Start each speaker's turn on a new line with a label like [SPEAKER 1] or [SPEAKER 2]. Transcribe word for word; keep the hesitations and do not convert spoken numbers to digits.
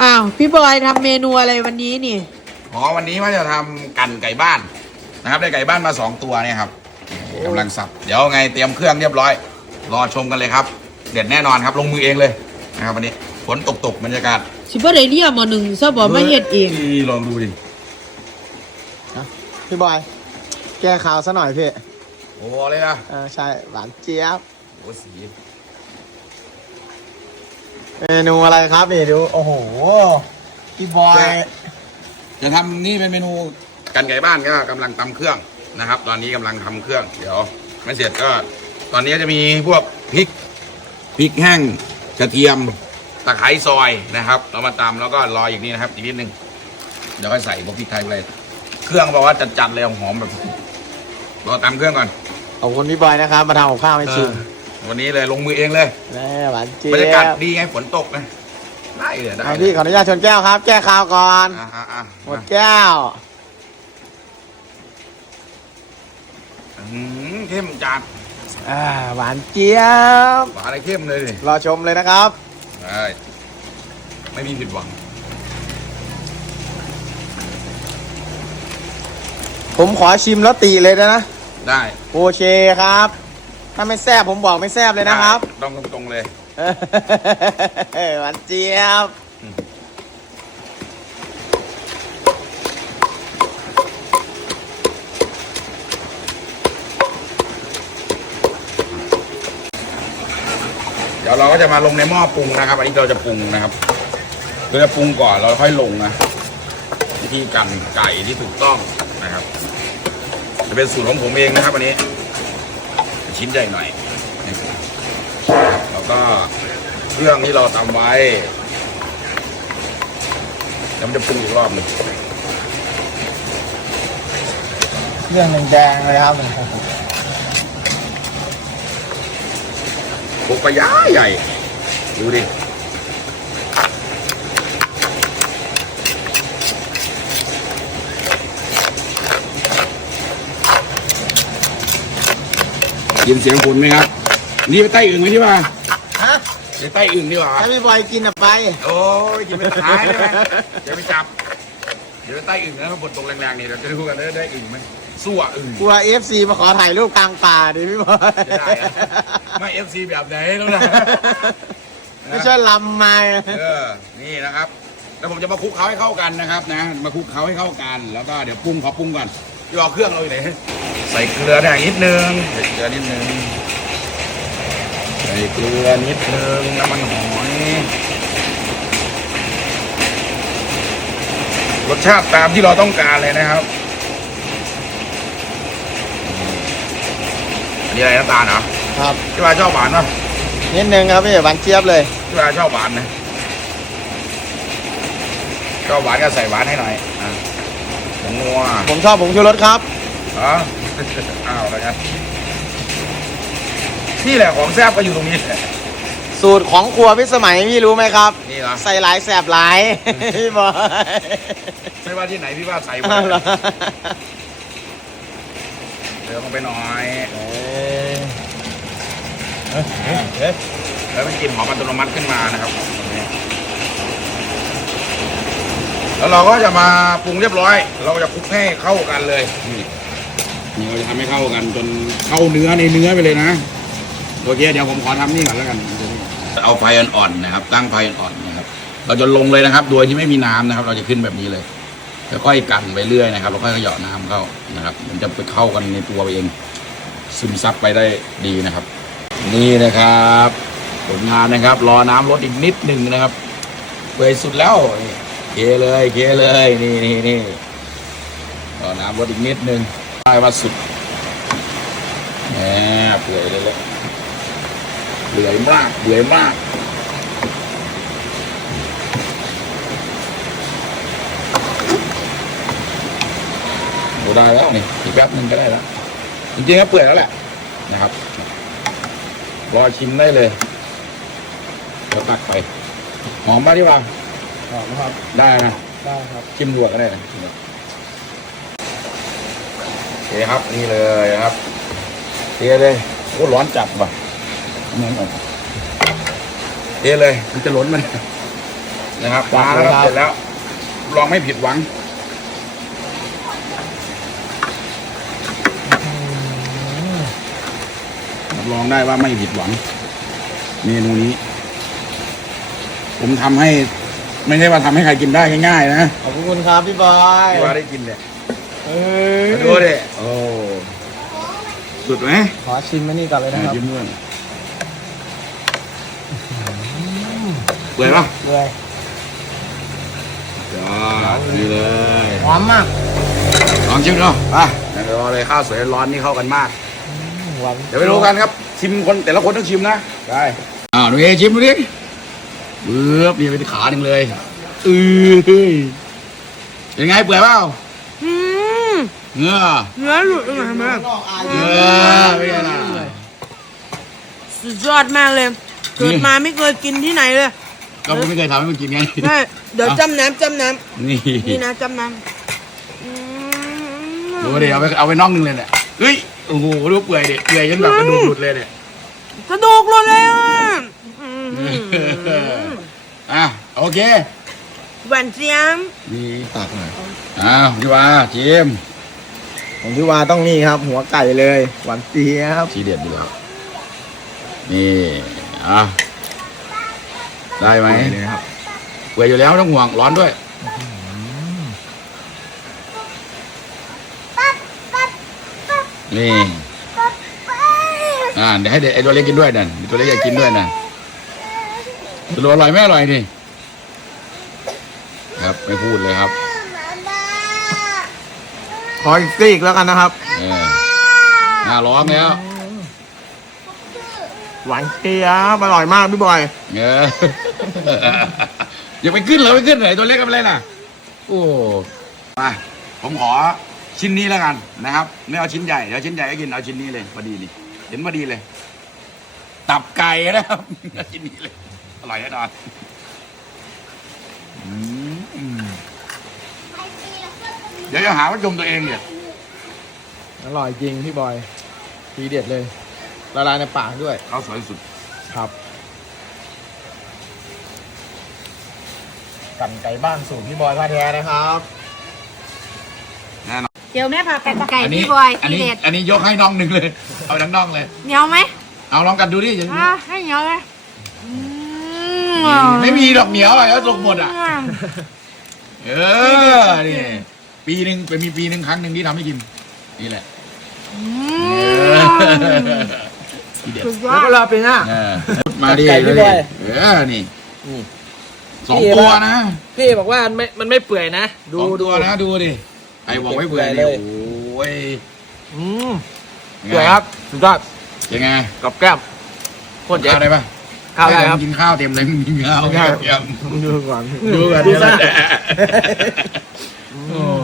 [SPEAKER 1] อ้าวพี่บอยทำเมนูอะไรวันนี้นี่
[SPEAKER 2] อ๋อวันนี้ว่าจะทำกันไก่บ้านนะครับได้ไก่บ้านมาสองตัวเนี่ยครับกำลังสับเดี๋ยวไงเตรียมเครื่องเรียบร้อยรอชมกันเลยครับเด็ดแน่นอนครับลงมือเองเลยนะครับวันนี้ฝนตกตกบรรยากาศ
[SPEAKER 1] สิบ่ได้เรียกมาหนึ่งซะบ่มาเฮ็ดเอง
[SPEAKER 2] ลองดูดิ
[SPEAKER 3] พี่บอยแก้ข่าวซะหน่อยพี่
[SPEAKER 2] โอ้เลยนะ
[SPEAKER 3] เออใช่หวานเจี๊ยบ
[SPEAKER 2] โอ้สี
[SPEAKER 3] เมนูอะไรครับนี่ดูโอ้โหพี่บอย
[SPEAKER 2] จะทำนี่เป็นเมนูกันไก่บ้านก็กำลังตำเครื่องนะครับตอนนี้กำลังทำเครื่องเดี๋ยวไม่เสร็จก็ตอนนี้จะมีพวกพริกพริกแห้งกระเทียมตะไคร้ซอยนะครับเรามาตำแล้วก็รออีกนิดนะครับอีกนิดนึงเดี๋ยวก็ใส่พวกพริกไทยไปเครื่องบอกว่าจัดๆเลยหอมแบบรอตำเครื่องก่อน
[SPEAKER 3] ขอบคุณพี่บอยนะครับมาทำกับข้าวให้ชิม
[SPEAKER 2] วันนี้เลยลงมือเองเลย
[SPEAKER 3] แม่หวานเจี๊ยบบ
[SPEAKER 2] รรยากาศดีไงฝนตกนะได้เลยได้
[SPEAKER 3] พี่ขออนุญาตชนแก้วครับแก้ข่าวก่อนหมดแก้ว
[SPEAKER 2] เข้มจัด
[SPEAKER 3] อ่าหวานเจี๊ยบ
[SPEAKER 2] หวานอะไรเข้มเลย
[SPEAKER 3] รอชมเลยนะครับ
[SPEAKER 2] ได้ไม่มีผิดหวัง
[SPEAKER 3] ผมขอชิมแล้วตีเลยนะนะ
[SPEAKER 2] ได้
[SPEAKER 3] โอเคครับถ้าไม่แซ่บผมบอกไม่แซ่บเลยนะครับ
[SPEAKER 2] ต้องตรงๆเลย
[SPEAKER 3] หวานเจี๊ยบ
[SPEAKER 2] เดี๋ยวเราก็จะมาลงในหม้อปรุงนะครับอันนี้เราจะปรุงนะครับเราจะปรุงก่อนเราค่อยลงนะวิธีกันไก่ที่ถูกต้องนะครับจะเป็นสูตรของผมเองนะครับอันนี้ชิ้นใหญ่หน่อยแล้วก็เครื่องที่เราทำไว้แล้วมันจะปรุงอีกรอบหนึ่ง
[SPEAKER 3] เรื่องแดงเลยครับ
[SPEAKER 2] ปุกปะยาใหญ่ดูดิยินเสียงฝนไหมครับนี่ไปใต้อึ่งไหมที่ว่า
[SPEAKER 3] ฮะ
[SPEAKER 2] ไปใต้อึ่งดีกว่า
[SPEAKER 3] ให้พี่บอยกินอ่ะไป
[SPEAKER 2] โอ้ยกินไปท้ายเลยเดี๋ยวไปจับเดี๋ยวไปใต้อึ่งนะครับบนตรงแรงๆนี่เราจะดูกันได้ได้อึ่งไหมสู้อ่ะอึ่ง
[SPEAKER 3] กลัวเอฟซีมาขอถ่ายรูปกลางป่าดิพี่บอย
[SPEAKER 2] ได้ไม่เอฟซีแบบไหนแล้วนะ
[SPEAKER 3] ไม่ใช่ลำมา
[SPEAKER 2] เออนี่นะครับแล้วผมจะมาคลุกเขาให้เข้ากันนะครับนะมาคลุกเขาให้เข้ากันแล้วก็เดี๋ยวปรุงขอปรุงก่อนที่รอเครื่องเราอยู่ไหนใส่เกลือได้นิดนึงใส่เกลือนิดนึงใส่เกลือนิดนึงน้ำมันหอยรสชาติตามที่เราต้องการเลยนะครับอันนี้อะไรน้ำตาลเหรอ
[SPEAKER 3] ครับ
[SPEAKER 2] พี่วาชอบหวานป่ะ
[SPEAKER 3] นิดนึงครับพี่หวานเจี๊ยบเลย
[SPEAKER 2] พี่วาชอบหวานนะชอบหวานก็ใส่หวานให้หน่อยอ่ะผงนัว
[SPEAKER 3] ผมชอบผงชูรสครับ
[SPEAKER 2] อ๋ออ้าวอะไรกันนี่แหละของแซ่บก็อยู่ตรงนี้
[SPEAKER 3] สูตรของครัวพิสมัยพี่รู้ไหมครับ
[SPEAKER 2] นี่เหรอ
[SPEAKER 3] ใส่หลายแสบหลายพี่บอย
[SPEAKER 2] ไม่ว่าที่ไหนพี่ว่าใส่หมดเดี๋ยวลงไปหน่อยแล้วมันกลิ่นหอมอัตโนมัติขึ้นมานะครับแล้วเราก็จะมาปรุงเรียบร้อยเราจะคลุกให้เข้ากันเลยนี่นี่เราจะทำให้เข้ากันจนเข้าเนื้อในเนื้อไปเลยนะโอเคเดี๋ยวผมขอทำนี่ก่อนแล้วกันเอาไฟอ่อนๆนะครับตั้งไฟอ่อนๆนะครับเราจะลงเลยนะครับโดยที่ไม่มีน้ำนะครับเราจะขึ้นแบบนี้เลยค่อยๆกันไปเรื่อยนะครับเราค่อยๆหยอดน้ำเข้านะครับมันจะไปเข้ากันในตัวเองซึมซับไปได้ดีนะครับนี่นะครับผลงานนะครับรอน้ำลดอีกนิดหนึ่งนะครับเปื่อยสุดแล้วเคเลยเคเลยนี่นี่นี่รอน้ำลดอีกนิดหนึ่งได้ว่าสุดแหมเปื่อยเลยเลยเปื่อยมากเปื่อยมากโอ้ได้แล้วนี่อีกแป๊บนึงก็ได้แล้วจริงๆก็เปื่อยแล้วแหละนะครับรอชิมได้เลยเราตักไปหอมมากที่ว่า
[SPEAKER 3] หอมครับ
[SPEAKER 2] ได้นะ
[SPEAKER 3] ได้ครับ
[SPEAKER 2] ชิมลวกก็ได้นะโอเคครับนี่เลยครับเทเลยโอ้ร้อนจัดว่ะเหมือนกันเทเลยมันจะล้นมันนะครับมาแล้วครับเสร็จแล้วลองไม่ผิดหวังรับรองได้ว่าไม่ผิดหวังเมนูนี้ ผมทำให้ไม่ใช่ว่าทำให้ใครกินได้ง่ายๆนะ
[SPEAKER 3] ขอบคุณครับพี่บอย
[SPEAKER 2] ที่ว่าได้กินเนี่ย
[SPEAKER 3] เอ้ย
[SPEAKER 2] มาดูดิโอ้สุดไหม
[SPEAKER 3] ขอชิมอันนี้ก่อนเลยนะครับ
[SPEAKER 2] ยิ้มด้วยเปื่อยปะ
[SPEAKER 3] เลย
[SPEAKER 2] ยอดนี่เลย
[SPEAKER 3] หอมมาก
[SPEAKER 2] ลองชิมดูอ่ะเดี๋ยวรอเลยข้าวสวยร้อนนี่เข้ากันมาก
[SPEAKER 3] หวาน
[SPEAKER 2] เดี๋ยวไปดูกันครับชิมคนแต่ละคนต้องชิมนะได้อ้าวดูเอชิมดูดิเบื้อบนี่เป็นขาหนึ่งเลยเออเป็นไงเปื่อยเปล่า
[SPEAKER 1] อืม
[SPEAKER 2] เงื้อ
[SPEAKER 1] เนื้อหลุดออกมาไหม
[SPEAKER 2] เงื้อเป็นไงล่ะ
[SPEAKER 1] สุดยอดมากเลย เกิดมาไม่เคยกินที่ไหนเลย
[SPEAKER 2] ก็ผมไม่เคยทำให้มันกินไง
[SPEAKER 1] ใช่เดี๋ยวจำน้ำจำน้
[SPEAKER 2] นี่
[SPEAKER 1] ำนี่นะจำน้ำอืม
[SPEAKER 2] ดูดิเอาไปเอาไปน่องหนึงเลยเนี่ยเฮ้ยโอ้โหดูเปื่อยดิเปื่อยจนแบบกระดูกหลุดเลยเนี่ย
[SPEAKER 1] กระดูกหลุดเลยอ่ะอืม
[SPEAKER 2] อ่ะโอเค
[SPEAKER 1] หวานเจี๊ยบ
[SPEAKER 2] นี่
[SPEAKER 3] ตักหน่อย
[SPEAKER 2] อ้าวพี่วาจิม
[SPEAKER 3] ของพี่วาต้องนี่ครับ หัวไก่เลย หวานเจี๊ยบ
[SPEAKER 2] ทีเด็ดอยู่แล้วนี่อ่ะได้ไหม
[SPEAKER 3] เลยครับ
[SPEAKER 2] เปื่อยอยู่แล้วไม่ต้องห่วงร้อนด้วยนี่อ่าเดี๋ยวให้เด็กไอ้ตัวเล็กกินด้วยนั่นตัวเล็กอยากกินด้วยนั่นตัวอร่อยไม่อร่อยนี่ครับไม่พูดเลยครับ
[SPEAKER 3] ขออีกซีกแล้วกันนะครับ
[SPEAKER 2] เออน่าร้องแล้ว
[SPEAKER 3] หวานเจี๊ยบอร่อยมากพี่บอย
[SPEAKER 2] เอออย่าไปขึ้นเลยไปขึ้นเลยตัวเล็กกันไปเลยนะโอ้มาผมขอชิ้นนี้แล้วกันนะครับไม่เอาชิ้นใหญ่เดี๋ยวชิ้นใหญ่ก็กินเอาชิ้นนี้เลยพอดีนี่เห็นพอดีเลย ตับไก่นะครับเอาชิ้นนี้เลยอร่อยแน่นอนอืมเดี๋ยวจะหาว่าชมตัวเองเนี่ย
[SPEAKER 3] อร่อยจริงพี่บอยทีเด็ดเลยละลายในปากด้วย
[SPEAKER 2] เขาสวยสุด
[SPEAKER 3] ครับกันไก่บ้านสูตรพี่บอยพาแท้นะครับ
[SPEAKER 2] แน่นอน
[SPEAKER 1] เดี๋ยวแม่พาไปปะ
[SPEAKER 4] ไก่
[SPEAKER 2] อันนี้
[SPEAKER 4] พี่บอย
[SPEAKER 2] อัน
[SPEAKER 4] ที
[SPEAKER 2] นี้
[SPEAKER 4] เด็ด
[SPEAKER 2] อันนี้ยกให้น้องหนึ่งเลย เอาทั้งน้องเลย
[SPEAKER 4] เหนียวไหม
[SPEAKER 2] เอาลองกันดูดิอย่า
[SPEAKER 4] อ่ะให้เหนียวเลยอืม
[SPEAKER 2] ไม่มีดอกเหนียวอะไรก็ตกหมดอ่ะ เออ นี่ ปีหนึ่งเป็นมีปีหนึ่งครั้งหนึ่งที่ทำให้กิน นี่แหละ
[SPEAKER 4] อื
[SPEAKER 2] เอ
[SPEAKER 4] ม
[SPEAKER 2] อทีเด็ด
[SPEAKER 4] สุดยอ
[SPEAKER 3] แล้ว
[SPEAKER 4] ด
[SPEAKER 3] ก็รอปีหน้า
[SPEAKER 2] เออมาดิ
[SPEAKER 3] ไก่พี่บอย
[SPEAKER 2] เออ นี่
[SPEAKER 3] นี่
[SPEAKER 2] สองตัวนะ
[SPEAKER 3] พี่บอกว่ามันไม่มันไม่เปื่อยนะ ดู
[SPEAKER 2] สอง
[SPEAKER 3] ดู
[SPEAKER 2] ตัวนะ ดูดิไอ้บอกไม่เบื่อ
[SPEAKER 3] เปื่
[SPEAKER 2] นี่
[SPEAKER 3] อยเลย
[SPEAKER 2] โอ้ย
[SPEAKER 3] อืมเปื่อยครับสุดยอด
[SPEAKER 2] ยังไง
[SPEAKER 3] กับแก้มโคตรเจ๋ง
[SPEAKER 2] ข้าวได้ปะ
[SPEAKER 3] ข้าวได้ครับ
[SPEAKER 2] กินข้าวเต็มเลยกินข้าว
[SPEAKER 3] ไม่ได้
[SPEAKER 2] เต็ม
[SPEAKER 3] ดูก่อน
[SPEAKER 2] ดูกัน
[SPEAKER 3] ดู
[SPEAKER 2] นี่แห
[SPEAKER 3] ซะ
[SPEAKER 2] ละโอ้